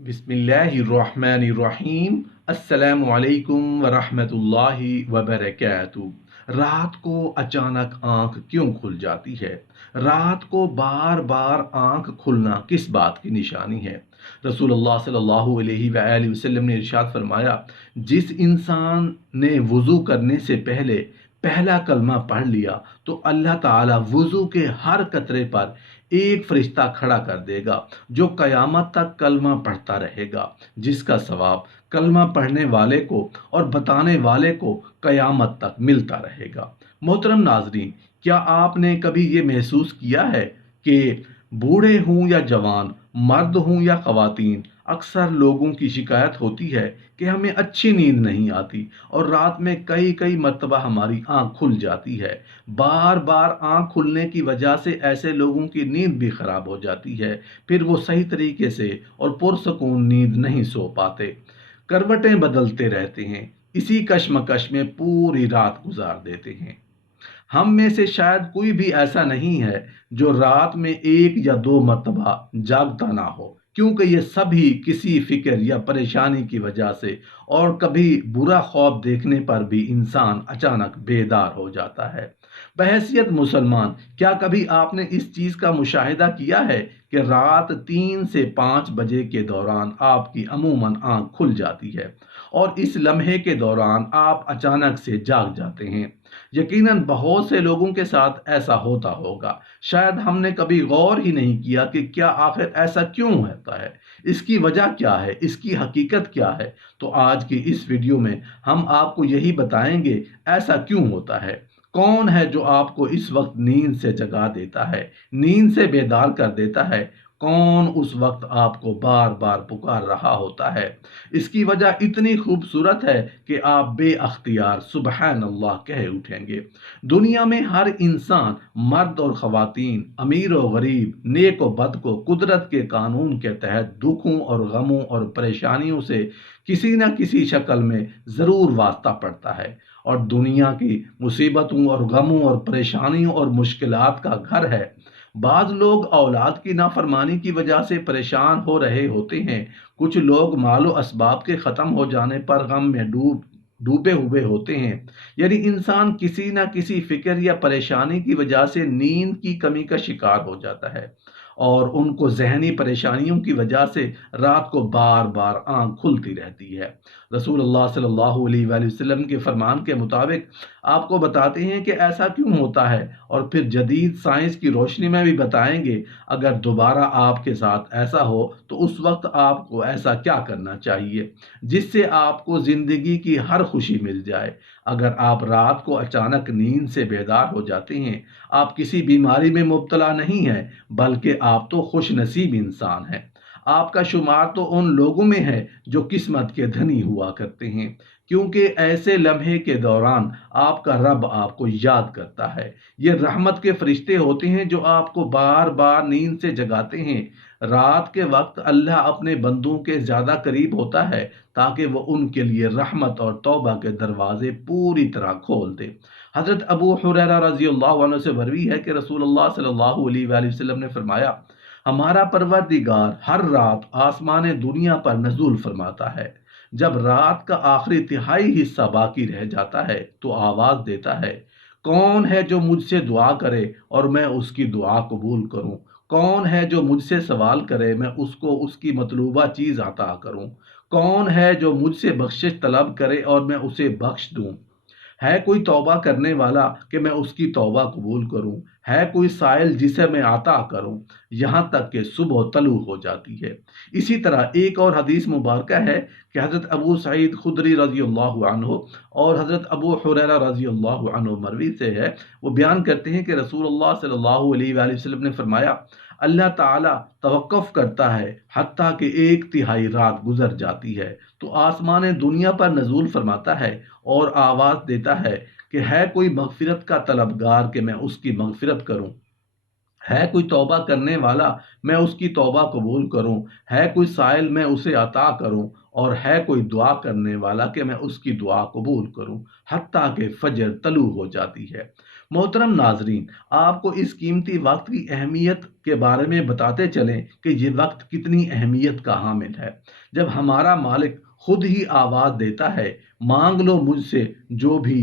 बिस्मिल्लाहिर्रहमानिर्रहीम। अस्सलामु अलैकुम वरहमतुल्लाहि वबरकातुहू। रात को अचानक आंख क्यों खुल जाती है? रात को बार बार आंख खुलना किस बात की निशानी है? रसूलुल्लाह सल्लल्लाहु अलैहि वसल्लम ने इरशाद फरमाया, जिस इंसान ने वुज़ू करने से पहले पहला कलमा पढ़ लिया तो अल्लाह ताला वुज़ू के हर कतरे पर एक फरिश्ता खड़ा कर देगा जो कयामत तक कलमा पढ़ता रहेगा, जिसका सवाब कलमा पढ़ने वाले को और बताने वाले को कयामत तक मिलता रहेगा। मोहतरम नाजरीन, क्या आपने कभी ये महसूस किया है कि बूढ़े हों या जवान, मर्द हों या ख़वातीन, अक्सर लोगों की शिकायत होती है कि हमें अच्छी नींद नहीं आती और रात में कई कई मर्तबा हमारी आंख खुल जाती है। बार बार आंख खुलने की वजह से ऐसे लोगों की नींद भी खराब हो जाती है, फिर वो सही तरीके से और पुरसकून नींद नहीं सो पाते, करवटें बदलते रहते हैं, इसी कश्मकश में पूरी रात गुजार देते हैं। हम में से शायद कोई भी ऐसा नहीं है जो रात में एक या दो मर्तबा जागता ना हो, क्योंकि ये सभी किसी फिक्र या परेशानी की वजह से और कभी बुरा ख्वाब देखने पर भी इंसान अचानक बेदार हो जाता है। बहैसियत मुसलमान, क्या कभी आपने इस चीज़ का मुशाहिदा किया है कि रात 3 से 5 बजे के दौरान आपकी अमूमन आंख खुल जाती है और इस लम्हे के दौरान आप अचानक से जाग जाते हैं? यकीनन बहुत से लोगों के साथ ऐसा होता होगा। शायद हमने कभी गौर ही नहीं किया कि क्या आखिर ऐसा क्यों होता है, इसकी वजह क्या है, इसकी हकीकत क्या है। तो आज की इस वीडियो में हम आपको यही बताएंगे ऐसा क्यों होता है, कौन है जो आपको इस वक्त नींद से जगा देता है, नींद से बेदार कर देता है, कौन उस वक्त आपको बार बार पुकार रहा होता है। इसकी वजह इतनी खूबसूरत है कि आप बेअख्तियार सुबहान अल्लाह कह उठेंगे। दुनिया में हर इंसान, मर्द और ख़वातीन, अमीर और गरीब, नेक और बद को कुदरत के कानून के तहत दुखों और गमों और परेशानियों से किसी न किसी शक्ल में ज़रूर वास्ता पड़ता है और दुनिया की मुसीबतों और गमों और परेशानियों और मुश्किलात का घर है। बाज़ लोग औलाद की नाफरमानी की वजह से परेशान हो रहे होते हैं, कुछ लोग मालो असबाब के ख़त्म हो जाने पर गम में डूबे हुए होते हैं। यानी इंसान किसी ना किसी फिक्र या परेशानी की वजह से नींद की कमी का शिकार हो जाता है और उनको जहनी परेशानियों की वजह से रात को बार बार आंख खुलती रहती है। रसूलुल्लाह सल्लल्लाहु अलैहि वसल्लम के फरमान के मुताबिक आपको बताते हैं कि ऐसा क्यों होता है और फिर जदीद साइंस की रोशनी में भी बताएंगे अगर दोबारा आपके साथ ऐसा हो तो उस वक्त आपको ऐसा क्या करना चाहिए जिससे आपको ज़िंदगी की हर खुशी मिल जाए। अगर आप रात को अचानक नींद से बेदार हो जाते हैं, आप किसी बीमारी में मुब्तला नहीं हैं, बल्कि आप तो खुश नसीब इंसान हैं। आपका शुमार तो उन लोगों में है जो किस्मत के धनी हुआ करते हैं, क्योंकि ऐसे लम्हे के दौरान आपका रब आपको याद करता है। ये रहमत के फरिश्ते होते हैं जो आपको बार बार नींद से जगाते हैं। रात के वक्त अल्लाह अपने बंदों के ज़्यादा करीब होता है ताकि वो उनके लिए रहमत और तौबा के दरवाजे पूरी तरह खोल दे। हज़रत अबू हुरैरा रज़ी अल्लाह अन्हु से मरवी है कि रसूलुल्लाह सल्लल्लाहु अलैहि वसल्लम ने फरमाया, हमारा परवरदिगार हर रात आसमान दुनिया पर नज़ूल फरमाता है। जब रात का आखिरी तिहाई हिस्सा बाकी रह जाता है तो आवाज़ देता है, कौन है जो मुझसे दुआ करे और मैं उसकी दुआ कबूल करूं? कौन है जो मुझसे सवाल करे मैं उसको उसकी मतलूबा चीज़ अता करूं? कौन है जो मुझसे बख्शिश तलब करे और मैं उसे बख्श दूं? है कोई तौबा करने वाला कि मैं उसकी तौबा कबूल करूं? है कोई साइल जिसे मैं अता करूं? यहाँ तक कि सुबह तलू हो जाती है। इसी तरह एक और हदीस मुबारक है कि हज़रत अबू सईद खुदरी रज़ी अल्लाह अन्हु और हज़रत अबू हुरैरा रज़ी अल्लाह अन्हु मरवी से है, वो बयान करते हैं कि रसूलुल्लाह सल्लल्लाहु अलैहि वसल्लम ने फरमाया, अल्लाह ताला तवक्कुफ करता है हत्ता कि एक तिहाई रात गुजर जाती है तो आसमान दुनिया पर नजूल फरमाता है और आवाज़ देता है कि है कोई मगफिरत का तलबगार कि मैं उसकी मगफिरत करूं? है कोई तौबा करने वाला मैं उसकी तौबा कबूल करूं? है कोई साइल मैं उसे अता करूं? और है कोई दुआ करने वाला कि मैं उसकी दुआ कबूल करूं? हत्ता के फजर तलू हो जाती है। मोहतरम नाजरीन, आपको इस कीमती वक्त की अहमियत के बारे में बताते चलें कि ये वक्त कितनी अहमियत का हामिल है। जब हमारा मालिक खुद ही आवाज़ देता है, मांग लो मुझसे जो भी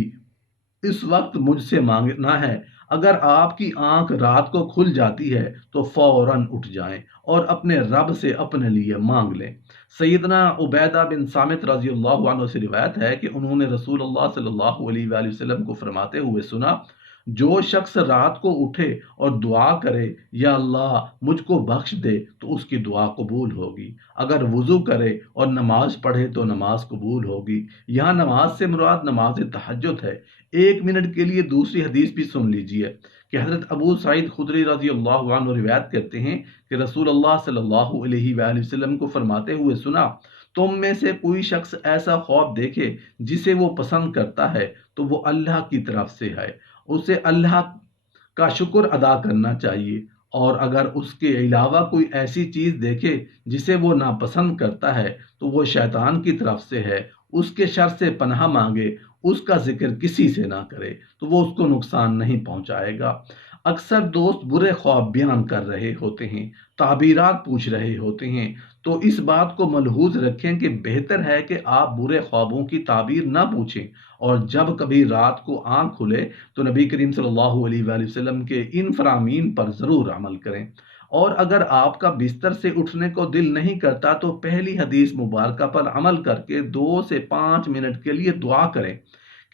इस वक्त मुझसे मांगना है, अगर आपकी आंख रात को खुल जाती है तो फौरन उठ जाएं और अपने रब से अपने लिए मांग लें। सैयदना उबैदा बिन सामित रजी अल्लाह अन्हु से रिवायत है कि उन्होंने रसूलुल्लाह सल्लल्लाहु अलैहि वसल्लम को फरमाते हुए सुना, जो शख्स रात को उठे और दुआ करे, या अल्लाह मुझको बख्श दे, तो उसकी दुआ कबूल होगी। अगर वुजू करे और नमाज पढ़े तो नमाज कबूल होगी। यहाँ नमाज से मुराद नमाज तहज्जुद है। एक मिनट के लिए दूसरी हदीस भी सुन लीजिए कि हजरत अबू सईद खुदरी रजी अल्लाह अन्हु रिवायत करते हैं कि रसूल अल्लाह सल्लल्लाहु अलैहि वसल्लम को फरमाते हुए सुना, तुम में से कोई शख्स ऐसा ख्वाब देखे जिसे वो पसंद करता है तो वो अल्लाह की तरफ से है, उसे अल्लाह का शुक्र अदा करना चाहिए। और अगर उसके अलावा कोई ऐसी चीज देखे जिसे वो नापसंद करता है तो वो शैतान की तरफ से है, उसके शर से पनाह मांगे, उसका जिक्र किसी से ना करे तो वो उसको नुकसान नहीं पहुंचाएगा। अक्सर दोस्त बुरे ख्वाब बयान कर रहे होते हैं, ताबीरात पूछ रहे होते हैं, तो इस बात को मलहूज रखें कि बेहतर है कि आप बुरे ख्वाबों की ताबीर ना पूछें, और जब कभी रात को आंख खुले तो नबी करीम सल्लल्लाहु अलैहि वसल्लम के इन फरामीन पर ज़रूर अमल करें। और अगर आपका बिस्तर से उठने को दिल नहीं करता तो पहली हदीस मुबारक पर अमल करके 2 से 5 मिनट के लिए दुआ करें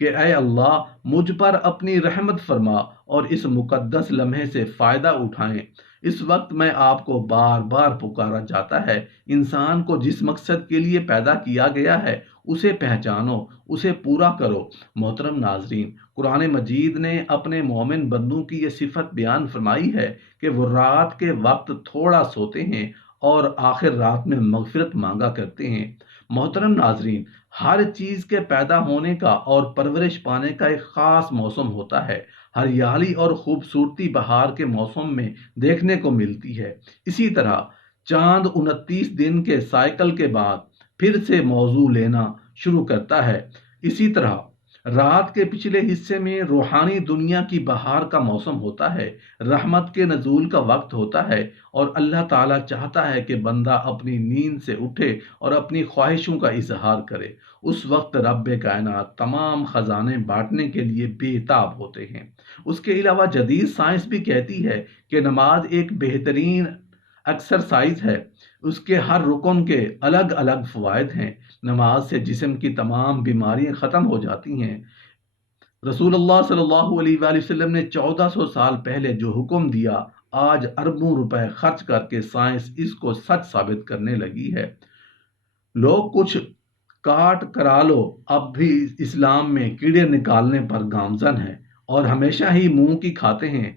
कि ऐ अल्लाह मुझ पर अपनी रहमत फरमा और इस मुकद्दस लम्हे से फ़ायदा उठाएं। इस वक्त मैं आपको बार बार पुकारा जाता है, इंसान को जिस मकसद के लिए पैदा किया गया है उसे पहचानो, उसे पूरा करो। मोहतरम नाजरीन, कुरान मजीद ने अपने मोमिन बंदों की ये सिफत बयान फरमाई है कि वो रात के वक्त थोड़ा सोते हैं और आखिर रात में मगफिरत मांगा करते हैं। मोहतरम नाजरीन, हर चीज के पैदा होने का और परवरिश पाने का एक खास मौसम होता है। हरियाली और खूबसूरती बहार के मौसम में देखने को मिलती है। इसी तरह चांद 29 दिन के साइकिल के बाद फिर से मौजू लेना शुरू करता है। इसी तरह रात के पिछले हिस्से में रूहानी दुनिया की बहार का मौसम होता है, रहमत के नजूल का वक्त होता है, और अल्लाह ताला चाहता है कि बंदा अपनी नींद से उठे और अपनी ख्वाहिशों का इजहार करे। उस वक्त रब्बे कायनात तमाम खजाने बांटने के लिए बेताब होते हैं। उसके अलावा जदीद साइंस भी कहती है कि नमाज एक बेहतरीन एक्सरसाइज है। उसके हर रुकन के अलग अलग फवायद हैं। नमाज से जिस्म की तमाम बीमारियां ख़त्म हो जाती हैं। रसूलुल्लाह सल्लल्लाहु अलैहि वसल्लम ने 1400 साल पहले जो हुक्म दिया, आज अरबों रुपए खर्च करके साइंस इसको सच साबित करने लगी है। लोग कुछ काट करा लो, अब भी इस्लाम में कीड़े निकालने पर गामजन है और हमेशा ही मुंह की खाते हैं।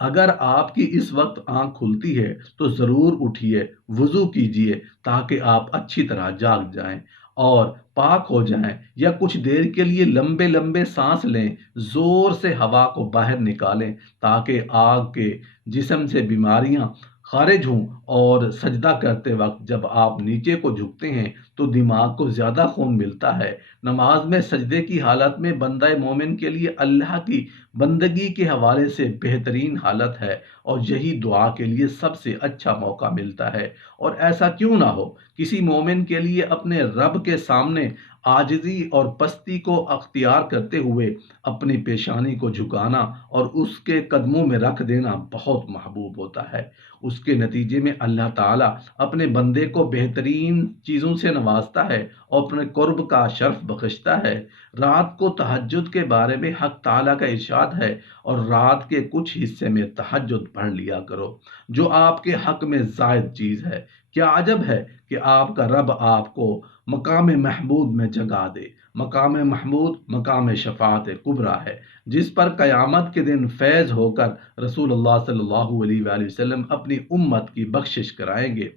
अगर आपकी इस वक्त आंख खुलती है तो जरूर उठिए, वुजू कीजिए ताकि आप अच्छी तरह जाग जाएं और पाक हो जाएं, या कुछ देर के लिए लंबे लंबे सांस लें, जोर से हवा को बाहर निकालें ताकि आग के जिस्म से बीमारियां खारिज हों। और सजदा करते वक्त जब आप नीचे को झुकते हैं तो दिमाग को ज्यादा खून मिलता है। नमाज में सजदे की हालत में बंदा मोमिन के लिए अल्लाह की बंदगी के हवाले से बेहतरीन हालत है, और यही दुआ के लिए सबसे अच्छा मौका मिलता है। और ऐसा क्यों ना हो, किसी मोमिन के लिए अपने रब के सामने आजिज़ी और पस्ती को अख्तियार करते हुए अपनी पेशानी को झुकाना और उसके कदमों में रख देना बहुत महबूब होता है। उसके नतीजे में अल्लाह ताला अपने बंदे को बेहतरीन चीज़ों से नवाजता है और अपने कुर्ब का शर्फ बख्शता है। रात को तहज्जुद के बारे में हक ताला का इरशाद है, और रात के कुछ हिस्से में तहज्जुद पढ़ लिया करो, जो आपके हक में जायद चीज है। क्या अजब है कि आपका रब आपको मकाम महमूद में जगा दे। मकाम महमूद मकाम शफात कुबरा है, जिस पर कयामत के दिन फैज होकर रसूलुल्लाह सल्लल्लाहु अलैहि वसल्लम अपनी उम्मत की बख्शिश कराएंगे।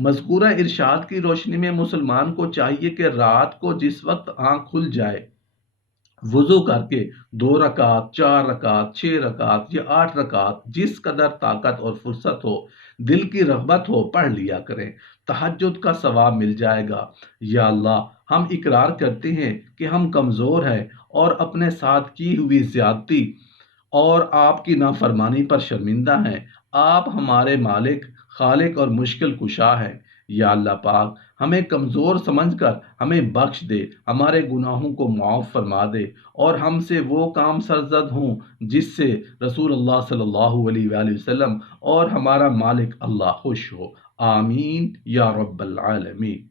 मज़कूरा इरशाद की रोशनी में मुसलमान को चाहिए कि रात को जिस वक्त आंख खुल जाए وضو کر کے 2 رکعت، 4 رکعت، 6 رکعت یا 8 رکعت، جس قدر طاقت اور فرصت ہو، دل کی رغبت ہو، پڑھ لیا کریں۔ تہجد کا ثواب مل جائے گا۔ یا اللہ، ہم اقرار کرتے ہیں کہ ہم کمزور ہیں اور اپنے ساتھ کی ہوئی زیادتی اور آپ کی نافرمانی پر شرمندہ ہیں۔ آپ ہمارے مالک، خالق اور مشکل کشا ہیں۔ یا اللہ پاک، ہمیں کمزور سمجھ کر ہمیں بخش دے، ہمارے گناہوں کو معاف فرما دے، اور ہم سے وہ کام سرزد ہوں جس سے رسول اللہ صلی اللہ علیہ وآلہ وسلم اور ہمارا مالک اللہ خوش ہو۔ آمین یا رب العالمین۔